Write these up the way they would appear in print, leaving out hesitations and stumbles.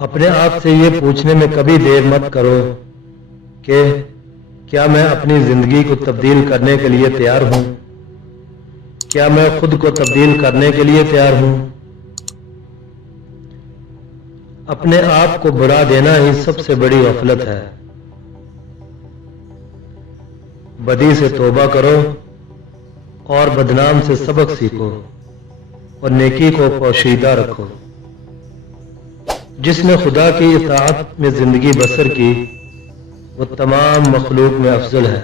अपने आप से ये पूछने में कभी देर मत करो कि क्या मैं अपनी जिंदगी को तब्दील करने के लिए तैयार हूं? क्या मैं खुद को तब्दील करने के लिए तैयार हूं? अपने आप को बुरा देना ही सबसे बड़ी गफलत है। बदी से तौबा करो और बदनाम से सबक सीखो और नेकी को पोशीदा रखो। जिसने खुदा की इताअत में जिंदगी बसर की वो तमाम मखलूक में अफजल है।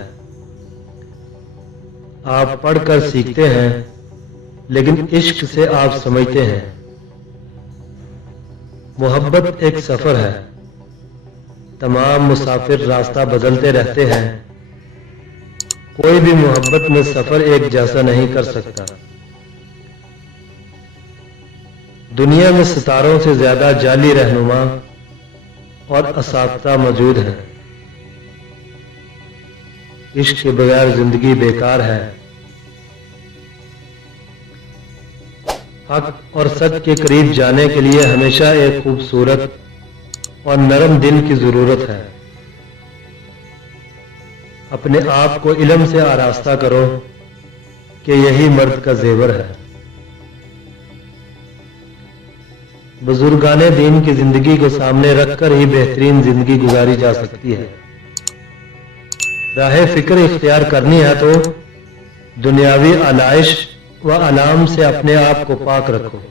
आप पढ़कर सीखते हैं लेकिन इश्क से आप समझते हैं। मोहब्बत एक सफर है, तमाम मुसाफिर रास्ता बदलते रहते हैं। कोई भी मोहब्बत में सफर एक जैसा नहीं कर सकता। दुनिया में सितारों से ज्यादा जाली रहनुमा और असातिज़ा मौजूद हैं। इश्क के बगैर जिंदगी बेकार है। हक और सच के करीब जाने के लिए हमेशा एक खूबसूरत और नरम दिल की जरूरत है। अपने आप को इल्म से आरास्ता करो कि यही मर्द का जेवर है। बुजुर्गाने दीन की जिंदगी को सामने रखकर ही बेहतरीन जिंदगी गुजारी जा सकती है। राह फिक्र इख्तियार करनी है तो दुनियावी आलाइश व अलाम से अपने आप को पाक रखो।